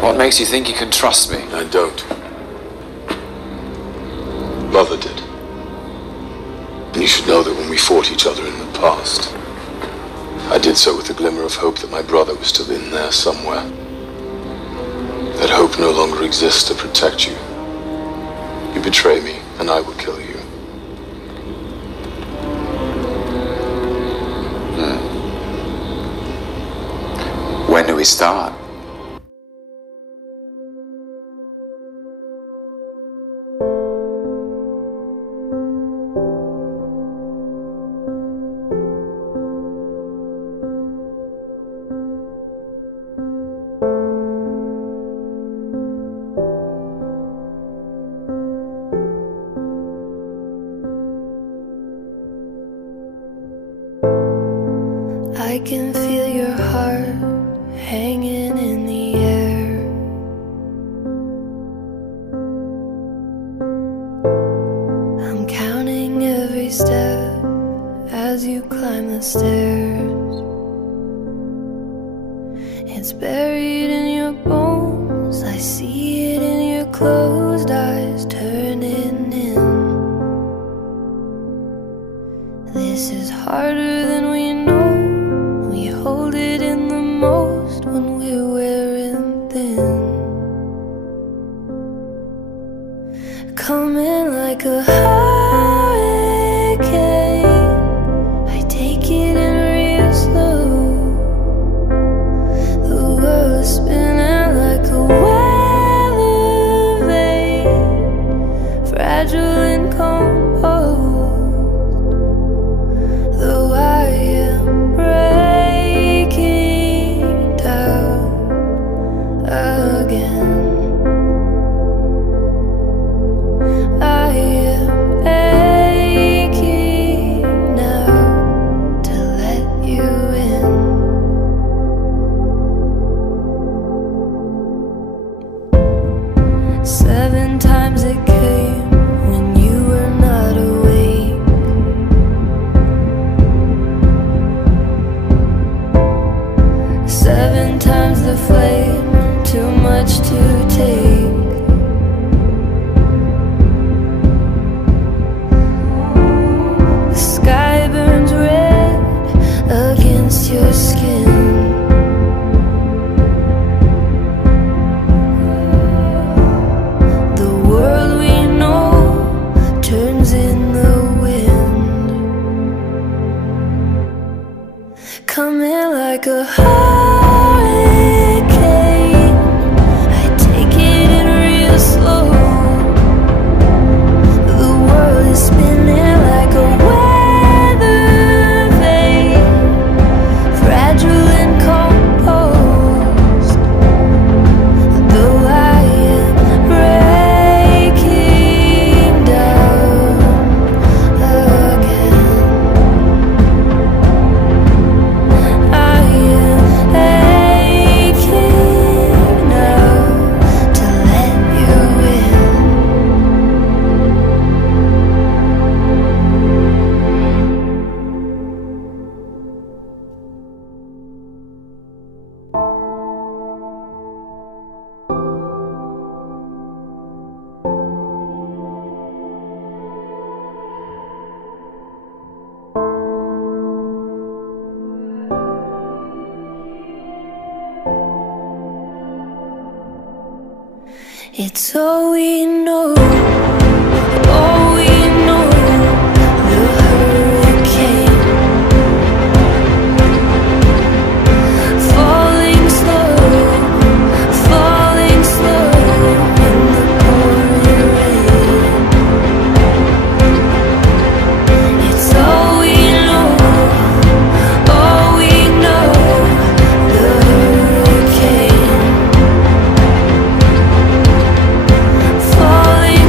What makes you think you can trust me? I don't. Mother did. And you should know that when we fought each other in the past, I did so with a glimmer of hope that my brother was still in there somewhere. That hope no longer exists to protect you. You betray me, and I will kill you. When do we start? I can feel your heart hanging in the air. I'm counting every step as you climb the stairs. It's buried in your bones, I see it in your closed eyes turning in. This is harder than we know. We hold it in the most when we're wearing thin. Coming like a hurricane, I take it in real slow. The world is spinning like a weather vane, fragile and composed. Though I am breaking down again, I am aching now to let you in. 7 times it came when you were not awake. 7 times the flame, too much to take. The sky burns red against your skin. The world we know turns in the wind. Coming like a hurricane, I take it in real slow. The world is spinning like a weather vane, fragile and composed. Though I am breaking down again, I am aching now to let you in. It's all we know, all we know. The hurricane, falling slow in the pouring rain. It's all we know, all we know. The hurricane, falling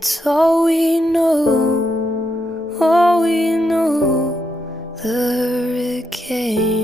it's all we know, all we know. The hurricane